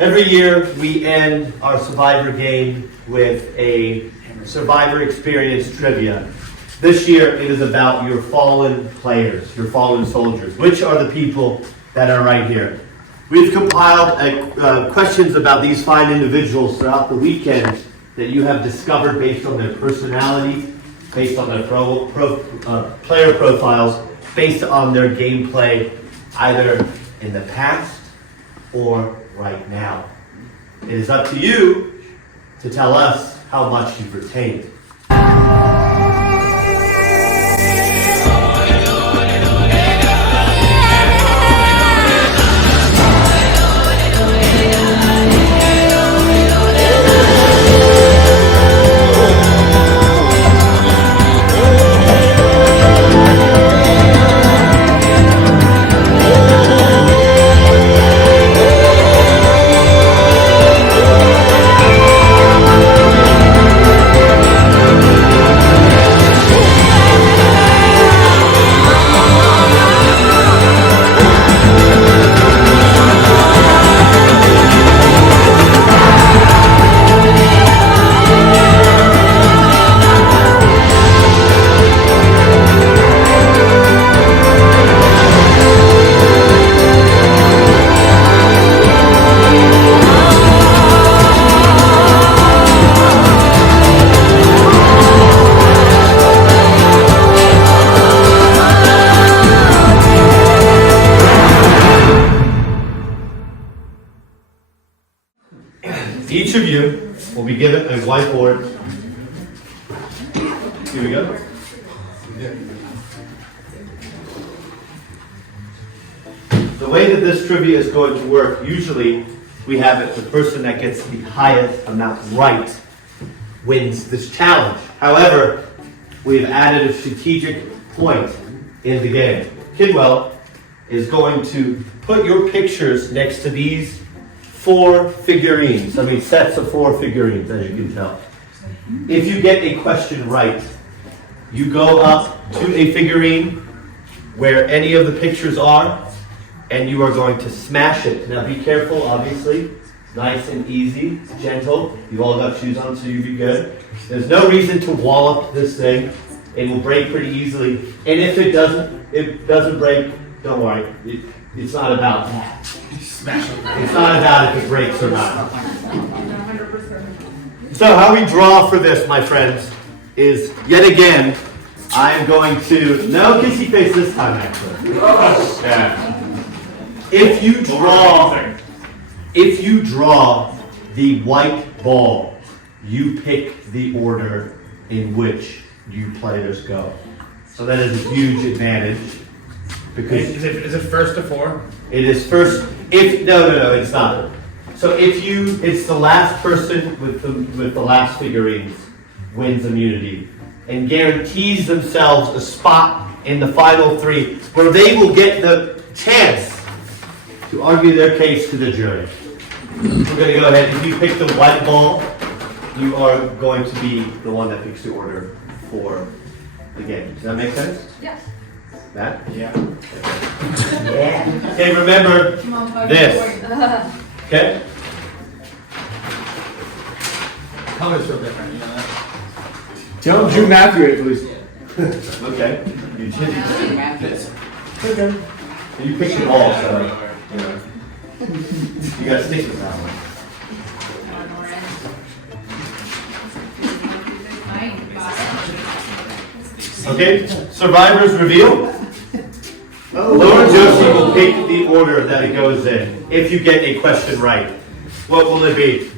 Every year we end our Survivor game with a Survivor Experience trivia. This year it is about your fallen players, your fallen soldiers. Which are the people that are right here? We've compiled questions about these fine individuals throughout the weekend that you have discovered based on their personality, based on their player profiles, based on their gameplay, either in the past or right now. It is up to you to tell us how much you've retained. Each of you will be given a whiteboard. Here we go. The way that this trivia is going to work, usually we have it the person that gets the highest amount right wins this challenge. However, we've added a strategic point in the game. Kidwell is going to put your pictures next to these 4 figurines. I mean, sets of 4 figurines, as you can tell. If you get a question right, you go up to a figurine where any of the pictures are, and you are going to smash it. Now be careful, obviously. Nice and easy, gentle. You've all got shoes on, so you'll be good. There's no reason to wallop this thing. It will break pretty easily. And if it doesn't break, don't worry. It's not about that. It's not about if it breaks or not. So how we draw for this, my friends, is yet again, I am going to, no kissy face this time actually. Yeah. If you draw the white ball, you pick the order in which you players go. So that is a huge advantage. Because is it first to 4? It is first. No, it's not. So it's the last person with the last figurines wins immunity and guarantees themselves a spot in the final 3 where they will get the chance to argue their case to the jury. We're going to go ahead. If you pick the white ball, you are going to be the one that picks the order for the game. Does that make sense? Yes. Matt? Yeah. Yeah. Okay, remember this. Okay? Colors feel different, you know that? Don't do Matthew it, please. Okay. You did this. Okay. You picked the ball, so you know. You gotta stick with that one. Okay, survivors reveal. Laura Josie will pick the order that it goes in if you get a question right. What will it be?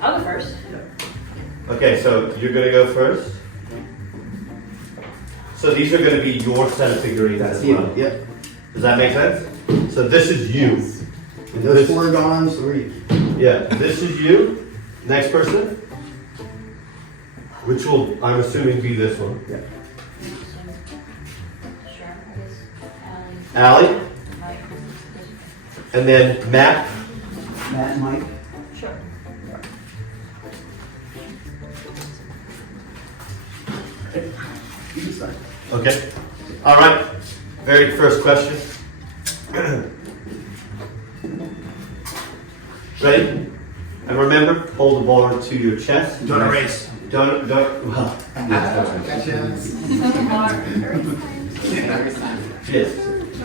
I'll go first. Okay, so you're going to go first. So these are going to be your set of figurines as well. Yep. Does that make sense? So this is you. And those 4 gone, 3. Yeah, this is you. Next person. Which will, I'm assuming, be this one. Yeah. Allie. And then Matt. Matt and Mike. Sure. You decide. Okay. All right. Very first question. Ready? And remember, hold the ball to your chest. Don't erase. Don't, well.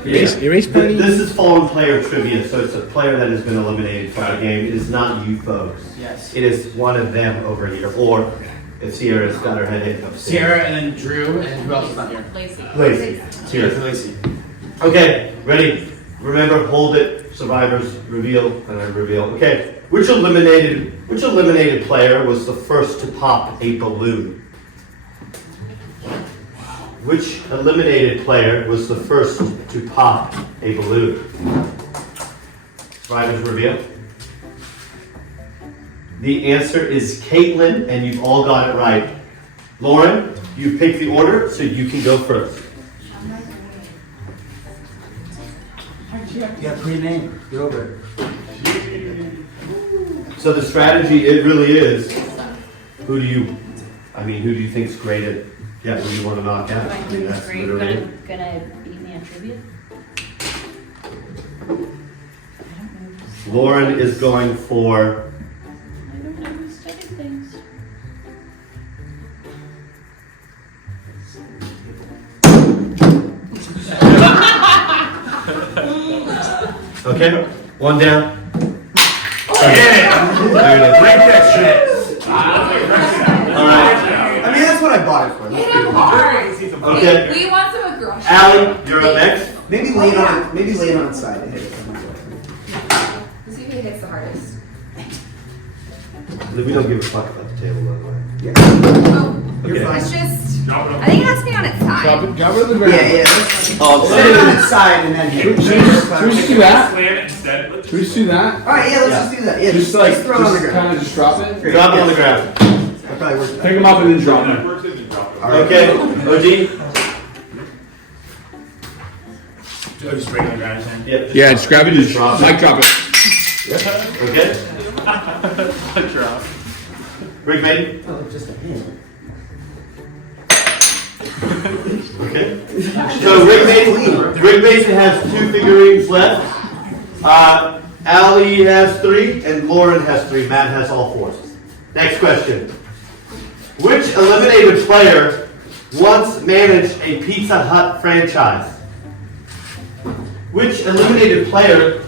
Yes. Erase party. This is fallen player trivia, so it's a player that has been eliminated from the game. It is not you folks. Yes. It is one of them over here. Or if Sierra's got her head hit upstairs. Sierra and then Drew and who else is not here? Lacey. Cheers, Lacey. Okay, ready? Remember, hold it. Survivors, reveal, and I reveal. Okay, which eliminated player was the first to pop a balloon? Which eliminated player was the first to pop a balloon? Survivors reveal. The answer is Caitlin, and you've all got it right. Lauren, you picked the order, so you can go first. Yeah, pre-name. Get over it. So the strategy, it really is, who do you think's great at, who do you want to knock out? I mean, that's literally it. Gonna beat me on trivia? Lauren is going for, I don't know who studied things. okay, one down. Yeah! Break that shit! All right, I mean, that's what I bought it for. Hit him hard. okay. We want some aggression. Allie, you're up next. Maybe lay it on. Maybe lay it on its side and hit it. Let's see who hits the hardest. We don't give a fuck about the table, by the way. Yeah. Oh, Okay. it's just. I think it has to be on its side. Drop it on the ground. Yeah. Oh, I'm Set it sorry. on its side and then hit it. Should we just do that? Slam it instead. Should we just do that? All right, yeah, let's just do that. Yeah, just like, throw it on the ground. kind of just drop it? Great. Drop it on the ground. That probably works. Pick them up and then drop That them. works if you drop it. All right. Okay, OG? Oh, just break it on the ground, saying. Yep. Yeah, just grab it and Drop it. mic drop it. Okay, Drop. Rick Maiden? Oh, just a hand. Okay. So Rick Mason has 2 figurines left. Allie has 3, and Lauren has 3. Matt has all 4. Next question. Which eliminated player once managed a Pizza Hut franchise? Which eliminated player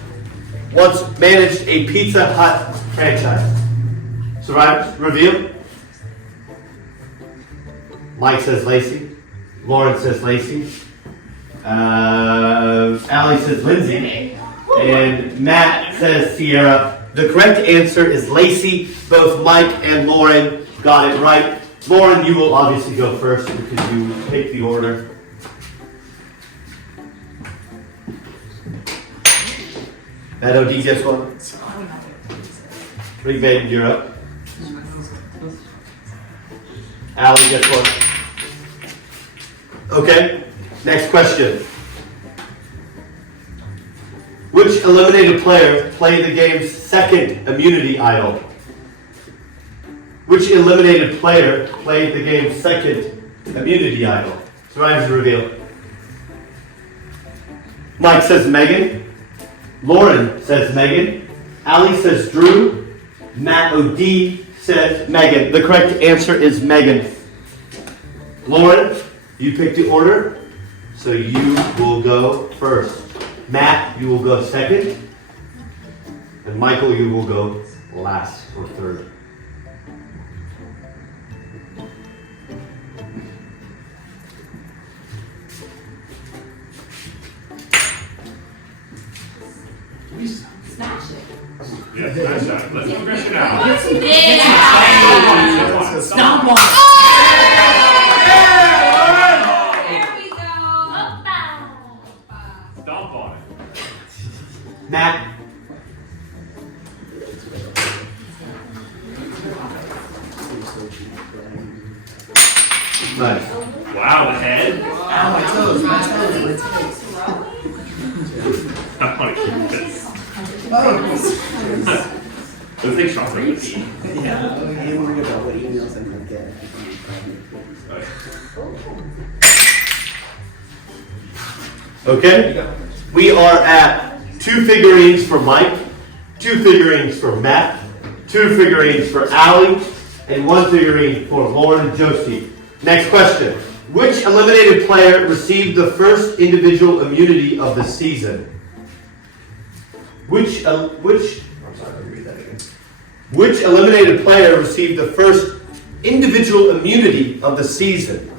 once managed a Pizza Hut franchise? Survivors, reveal. Mike says Lacey. Lauren says Lacey. Allie says Lindsay. And Matt says Sierra. The correct answer is Lacey. Both Mike and Lauren got it right. Lauren, you will obviously go first because you take the order. Matt OD gets one. Rick Maiden, you're up. Allie gets one. Okay, next question. Which eliminated player played the game's second immunity idol? Which eliminated player played the game's second immunity idol? Survivors reveal. Mike says Megan. Lauren says Megan. Allie says Drew. Matt OD says Megan. The correct answer is Megan. Lauren, you picked the order, so you will go first. Matt, you will go second. And Michael, you will go last or third. Smash it. Yeah, nice shot. Let's progress it out. Yeah. Stomp on it. There we go. Stomp on it. Matt. Nice. Wow, the head. Ow, my toes, my toes. I want to keep this. Oh. Those things shot from the feet. Yeah, I'm worried about what emails I'm gonna get. Okay. We are at 2 figurines for Mike, 2 figurines for Matt, 2 figurines for Allie, and 1 figurine for Lauren and Josie. Next question. Which eliminated player received the first individual immunity of the season? Which eliminated player received the first individual immunity of the season?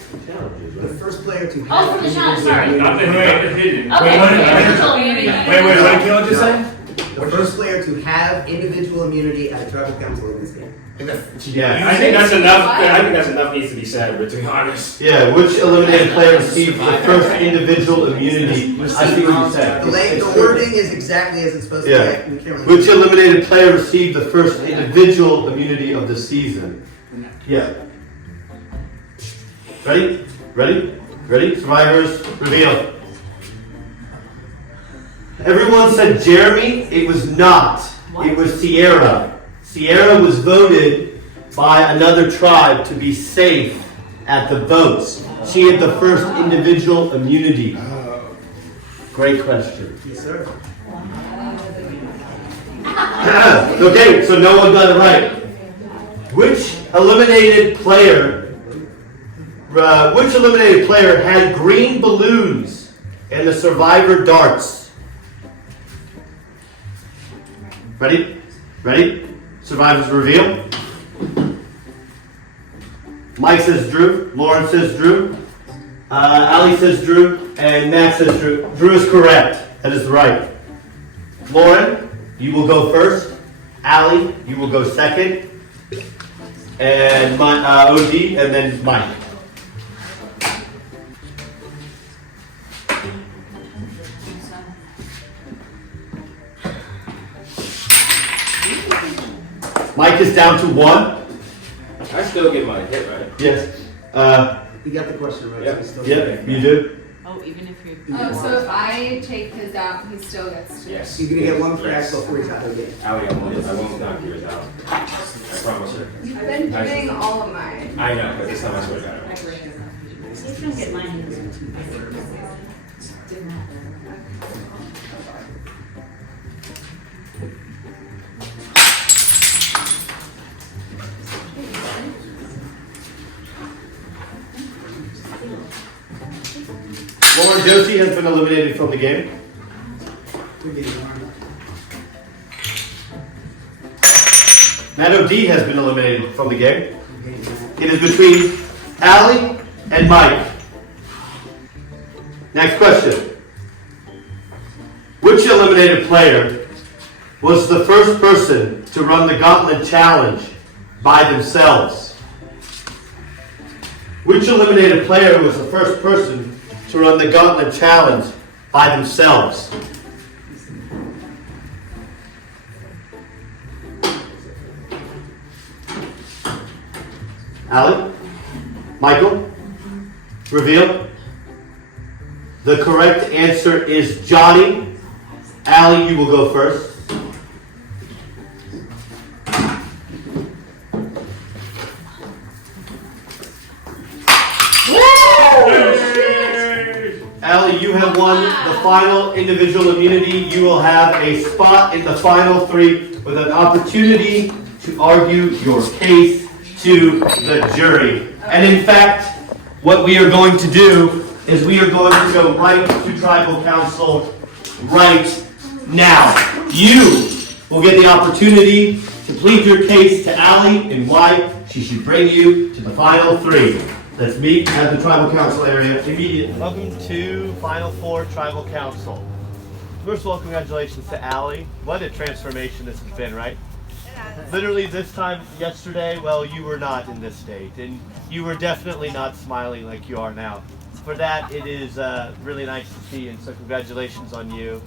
The first player to Oh, have from the challenge, sorry. Not the hidden. Okay, what- individual immunity. Wait, what did Caleb just say? the first player to have individual immunity at a tribal council in this game. Yeah. I think that's enough. I think that's enough needs to be said. But to be honest, Yeah, which eliminated player received the first individual immunity? I see what you said. The wording is exactly as it's supposed to Yeah. be. We can't really- Which eliminated player received the first individual immunity of the season? Yeah. Ready? Ready? Ready? Survivors, reveal. Everyone said Jeremy. It was not. It was Sierra. Sierra was voted by another tribe to be safe at the votes. She had the first individual immunity. Great question. Yes, sir. Okay, so no one got it right. Which eliminated player had green balloons in the Survivor darts? Ready? Ready? Survivors reveal. Mike says Drew. Lauren says Drew. Ali says Drew. And Matt says Drew. Drew is correct. That is right. Lauren, you will go first. Ali, you will go second. And OD, and then Mike. Mike is down to 1. I still get my hit right. Yes. You got the question right. Yeah. So we still Yep, you do. Oh, even if you're. Oh, so if I take his out, he still gets to. Yes. You're gonna get 1 crack Yes. before you try to get. Allie, I won't knock yours out. I promise her. I've been doing all of mine. I know, but this time I swear to God. See if you can get mine. Lauren Josie has been eliminated from the game. Matt OD has been eliminated from the game. It is between Ali and Mike. Next question. Which eliminated player was the first person to run the gauntlet challenge by themselves? Which eliminated player was the first person to run the gauntlet challenge by themselves? Allie? Michael? Reveal? The correct answer is Johnny. Allie, you will go first. Allie, you have won the final individual immunity. You will have a spot in the final 3 with an opportunity to argue your case to the jury. And in fact, what we are going to do is we are going to go right to tribal council right now. You will get the opportunity to plead your case to Allie and why she should bring you to the final 3. Let's meet at the tribal council area immediately. Welcome to Final 4 Tribal Council. First of all, congratulations to Allie. What a transformation this has been, right? Literally this time yesterday, well, you were not in this state, and you were definitely not smiling like you are now. For that, it is really nice to see, and so congratulations on you.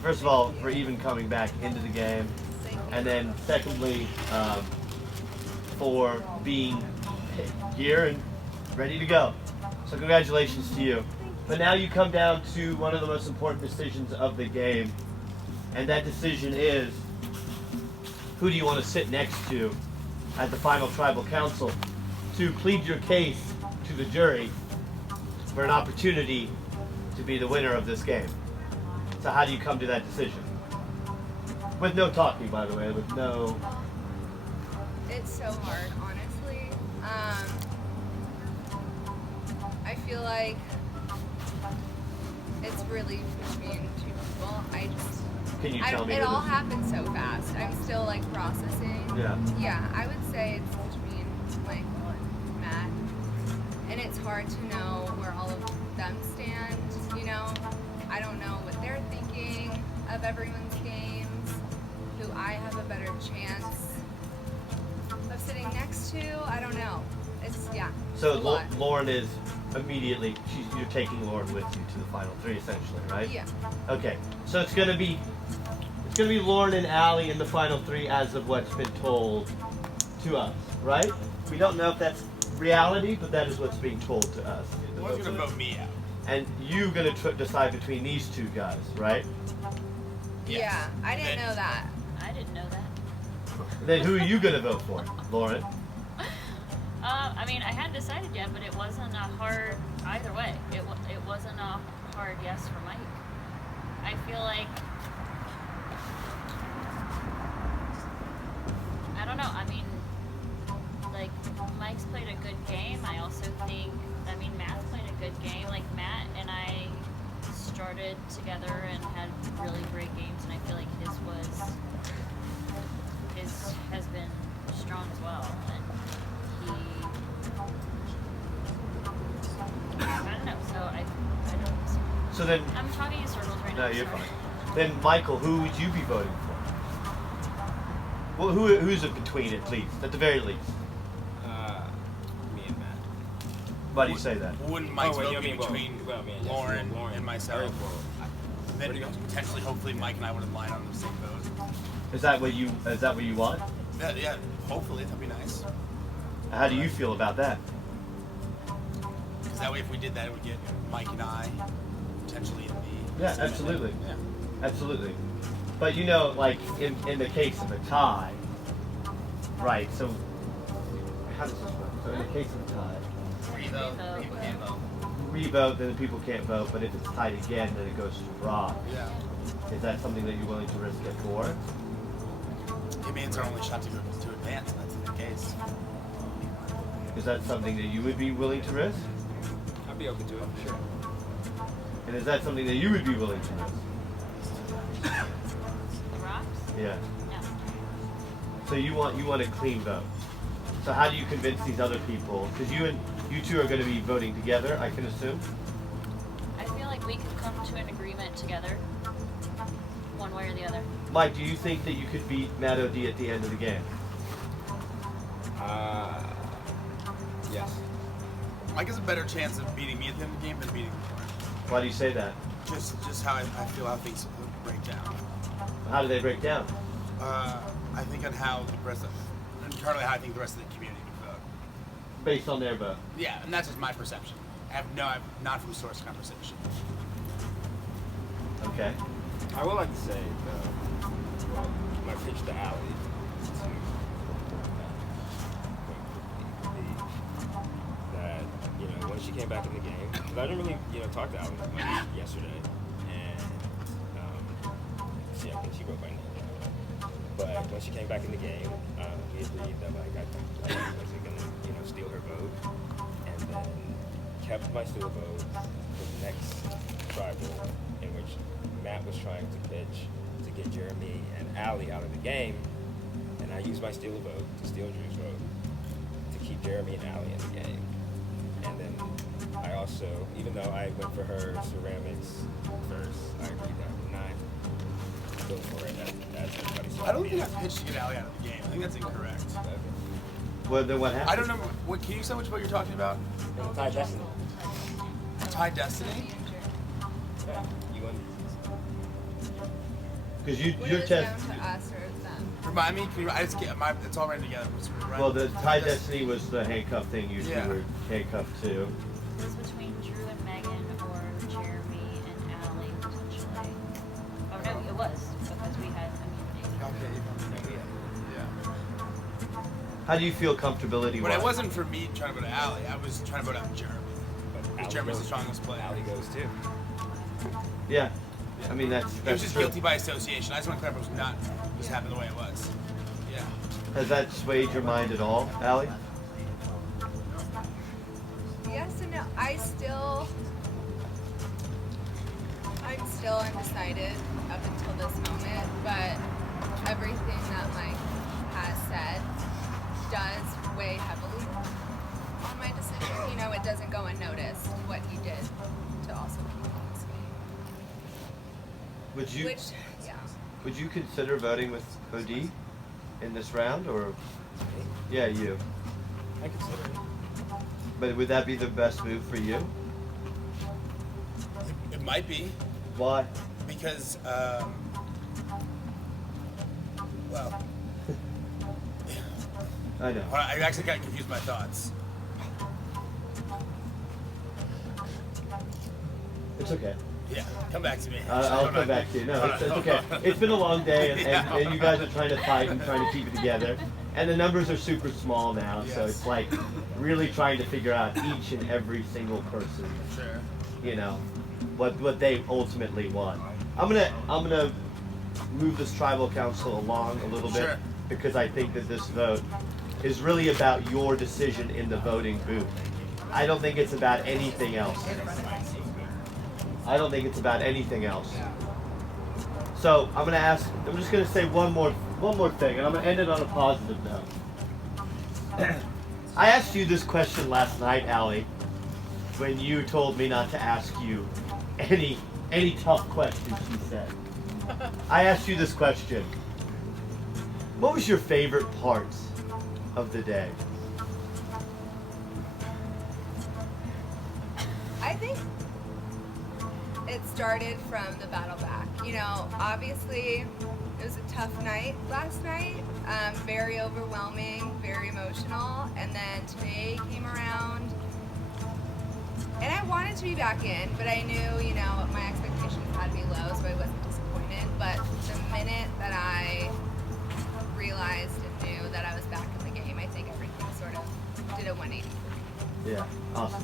First of all, for even coming back into the game, and then secondly, for being here and ready to go. So congratulations to you. But now you come down to one of the most important decisions of the game, and that decision is, who do you want to sit next to at the final tribal council to plead your case to the jury for an opportunity to be the winner of this game? So how do you come to that decision? With no talking, by the way, with no. It's so hard, honestly. I feel like it's really between two people. Can you tell me? It what all it is? happened so fast. I'm still like processing. Yeah. Yeah, I would say it's between Michael and Matt. And it's hard to know where all of them stand, you know? I don't know what they're thinking of everyone's games, who I have a better chance of sitting next to. I don't know. It's, yeah. So it's a lot. Lauren is immediately. You're taking Lauren with you to the final three, essentially, right? Yeah. Okay. So it's gonna be Lauren and Allie in the final three, as of what's been told to us, right? We don't know if that's reality, but that is what's being told to us. One's gonna vote me out. And you gonna decide between these two guys, right? Yeah, I didn't know that. I didn't know that. And then who are you gonna vote for, Lauren? I mean, I hadn't decided yet, but it wasn't a hard either way. It wasn't a hard yes for Mike. I feel like I don't know. I mean, like Mike's played a good game. I also think Matt's played a good game. Like Matt and I started together and had really great games, and I feel like his has been strong as well. And I don't know. So I don't. So then, I'm talking in circles right now. no, you're sorry. fine. Then Michael, who would you be voting for? Well, who's it between at least, at the very least? Me and Matt. Why do you say that? Wouldn't Mike's wait, vote you be mean between Lauren and myself? Then potentially, hopefully, Mike and I would align on the same vote. Is that what you want? Yeah, hopefully that'd be nice. How do you feel about that? Because that way, if we did that, it would get Mike and I potentially in the. Yeah, same absolutely. Yeah. Absolutely. But you know, like in the case of a tie, right? So how does this work? So in the case of a tie, revote, then the people can't vote. But if it's tied again, then it goes to draw. Yeah. Is that something that you're willing to risk it for? It means our only shot to advance. That's the case. Is that something that you would be willing to risk? I'd be open to it, sure. And is that something that you would be willing to risk? The rocks? Yeah. No. So you want a clean vote. So how do you convince these other people? Because you two are going to be voting together, I can assume. I feel like we could come to an agreement together, one way or the other. Mike, do you think that you could beat Matt O'D at the end of the game? Yes. Mike has a better chance of beating me at the end of the game than beating Lauren. Why do you say that? Just how I feel how things break down. How do they break down? I think on how the rest of, internally how I think the rest of the community would vote. Based on their vote. Yeah, and that's just my perception. I'm not from source conversation. Okay. I would like to say, my pitch to Allie that, when she came back in the game, because I didn't really, talk to Allie much yesterday, and I think she wrote my name down. But when she came back in the game, we agreed that I wasn't gonna, steal her vote, and then kept my steal vote for the next tribal, in which Matt was trying to pitch to get Jeremy and Allie out of the game, and I used my steal vote to steal Drew's vote to keep Jeremy and Allie in the game. And then I also, even though I went for her ceramics first, I agreed that I would not go for it as everybody saw. I don't think I pitched to get Allie out of the game. I think that's incorrect. Well, then what happened? I don't know. What can you say which vote you're talking about? Tie Destiny. Tie Destiny? Yeah, you won. Because What your is test. down to us or them? Remind me. Can you, I just can't. It's all right together. Right? Well, the tie destiny was the handcuff thing you two Yeah. were handcuffed to. It was between Drew and Megan or Jeremy and Allie potentially. Oh no, it was because we had immunity. Yeah. How do you feel comfortability But it wise? wasn't for me trying to vote Allie. I was trying to vote out Jeremy. But Allie Jeremy's goes- the strongest player. Allie goes too. Yeah. I mean, It was that's just true. guilty by association. I just want to clarify it was not just happened the way it was. Yeah. Has that swayed your mind at all, Allie? Yes and no. I'm still undecided up until this moment, but everything that Mike has said does weigh heavily on my decision. You know, it doesn't go unnoticed what he did to also keep me in this game. Would you Which, yeah. would you consider voting with OD in this round, or yeah, you? I consider it. But would that be the best move for you? It might be Why? because, well, I know. I actually got confused my thoughts. It's okay. Yeah, come back to me. I'll come back to you. No, it's okay. It's been a long day, and you guys are trying to fight and trying to keep it together. And the numbers are super small now, so Yes. it's like really trying to figure out each and every single person, Sure. you know, what they ultimately want. I'm gonna move this tribal council along a little bit Sure. because I think that this vote is really about your decision in the voting booth. I don't think it's about anything else. I don't think it's about anything else. So I'm just gonna say one more thing, and I'm gonna end it on a positive note. I asked you this question last night, Allie, when you told me not to ask you any tough questions, she said. I asked you this question. What was your favorite part of the day? I think it started from the battle back. You know, obviously it was a tough night last night, very overwhelming, very emotional, and then today came around and I wanted to be back in, but I knew, you know, my expectations had to be low, so I wasn't disappointed. But the minute that I realized and knew that I was back in the game, I think everything sort of did a 180 for me. Yeah, awesome.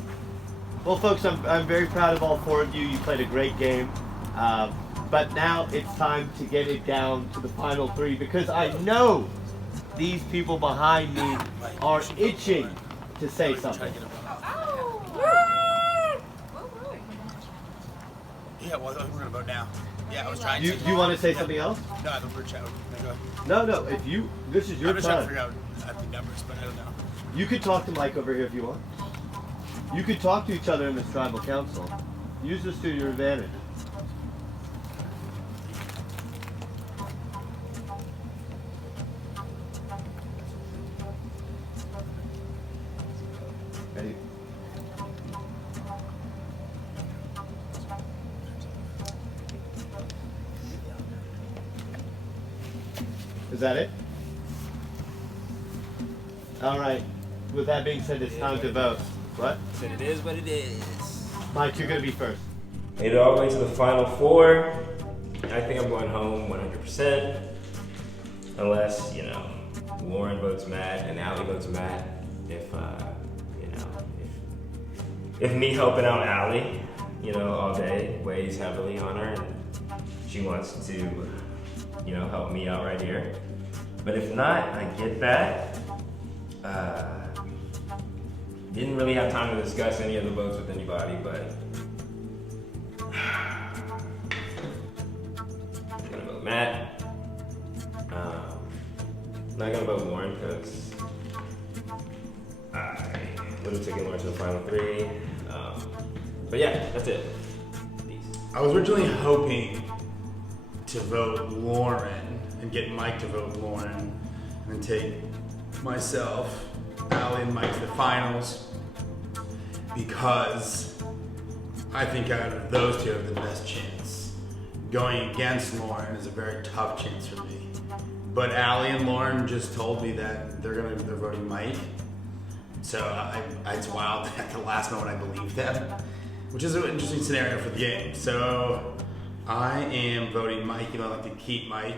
Well, folks, I'm very proud of all four of you. You played a great game. But now it's time to get it down to the final three because I know these people behind me are itching to say something. Yeah, well, we're gonna vote now. Yeah, I was trying You to. you want to say something else? No, I think we're chatting. Go ahead. No. If you, this is your I'm just trying to time. figure out the numbers, but I don't know. You could talk to Mike over here if you want. You could talk to each other in this tribal council. Use this to your advantage. Ready? Is that it? All right. With that being said, it's time to vote. What? Said it is what it is. Mike, you're gonna be first. Made it all the way to the final four. I think I'm going home 100%. Unless, you know, Lauren votes Matt and Allie votes Matt. If me helping out Allie, you know, all day weighs heavily on her and she wants to, you know, help me out right here. But if not, I get that. Didn't really have time to discuss any of the votes with anybody, but I'm gonna vote Matt. Not gonna vote Lauren because I would have taken Lauren to the final three. But yeah, that's it. Peace. I was originally hoping to vote Lauren and get Mike to vote Lauren and then take myself, Allie, and Mike to the finals because I think out of those two have the best chance. Going against Lauren is a very tough chance for me. But Allie and Lauren just told me that they're voting Mike. So it's wild that at the last moment I believed them, which is an interesting scenario for the game. So I am voting Mike, and I like to keep Mike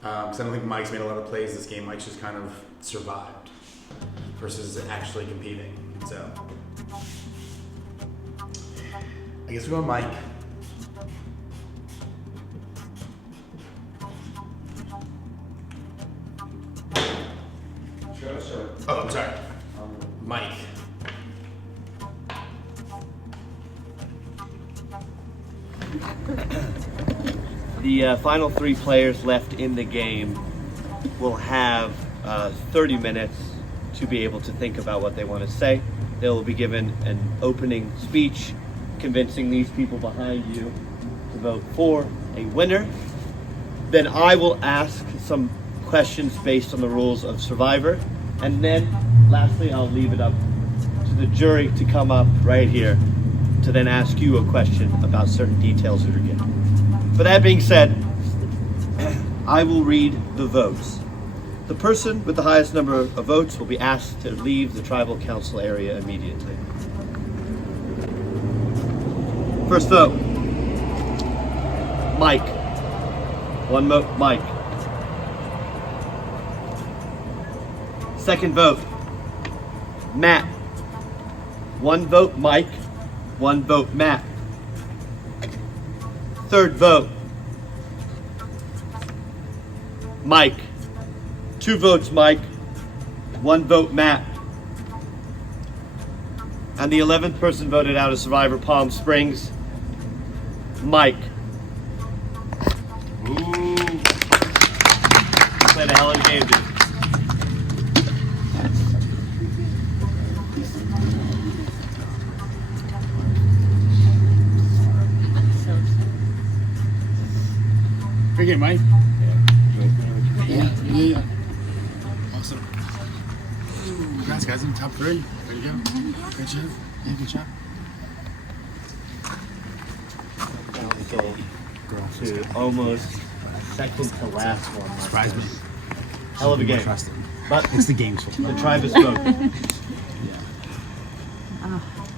because I don't think Mike's made a lot of plays this game. Mike's just kind of survived versus actually competing. So I guess we're going Mike. The final 3 players left in the game will have 30 minutes to be able to think about what they want to say. They will be given an opening speech convincing these people behind you to vote for a winner. Then I will ask some questions based on the rules of Survivor. And then lastly, I'll leave it up to the jury to come up right here to then ask you a question about certain details of your game. For that being said, I will read the votes. The person with the highest number of votes will be asked to leave the tribal council area immediately. First vote, Mike. 1 vote, Mike. Second vote, Matt. 1 vote, Mike. 1 vote, Matt. Third vote, Mike. 2 votes, Mike. 1 vote, Matt. And the 11th person voted out of Survivor Palm Springs, Mike. Ooh. Played a hell of a game, dude. Good game, Mike. Yeah. Awesome. Congrats, guys. In top 3. There you go. Good job. Yeah, good job. To almost second to last one. Surprise me. Hell of a game. Trust him. But It's the game's fault. the tribe is spoken.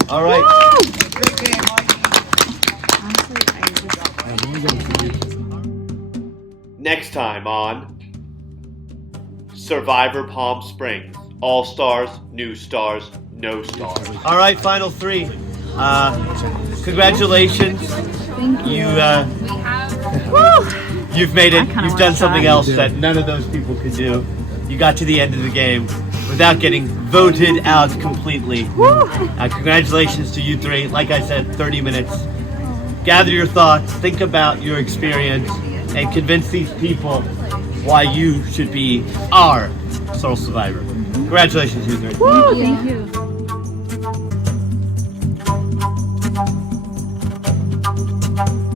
All right. Next time on Survivor Palm Springs. All stars, new stars, no stars. All right, final 3. Congratulations. You, you've made it. You've done something else that none of those people could do. You got to the end of the game without getting voted out completely. Congratulations to you 3. Like I said, 30 minutes. Gather your thoughts, think about your experience, and convince these people why you should be our sole survivor. Congratulations, you 3. Thank you.